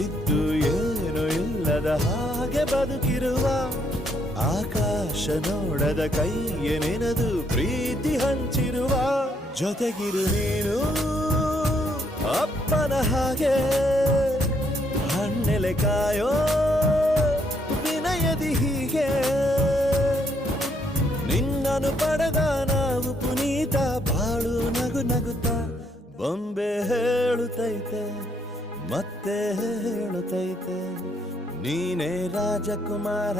ಇದ್ದು ಏನು ಇಲ್ಲದ ಹಾಗೆ ಬದುಕಿರುವ ಆಕಾಶ ನೋಡದ ಕೈಯ ನೆನೆದು ಪ್ರೀತಿ ಹಂಚಿರುವ ಜೊತೆಗಿರು ನೀನು ಅಪ್ಪನ ಹಾಗೆ ಹಣ್ಣೆಲೆ ಕಾಯೋ ವಿನಯದಿ ಹೀಗೆ ನಿನ್ನನು ಪಡೆದ ನಾವು ಪುನೀತ ಬಾಳು ನಗು ನಗುತ್ತಾ ಬೊಂಬೆ ಹೇಳುತ್ತೈತೆ ಮತ್ತೆ ಹೇಳುತ್ತೈತೆ ನೀನೇ ರಾಜಕುಮಾರ.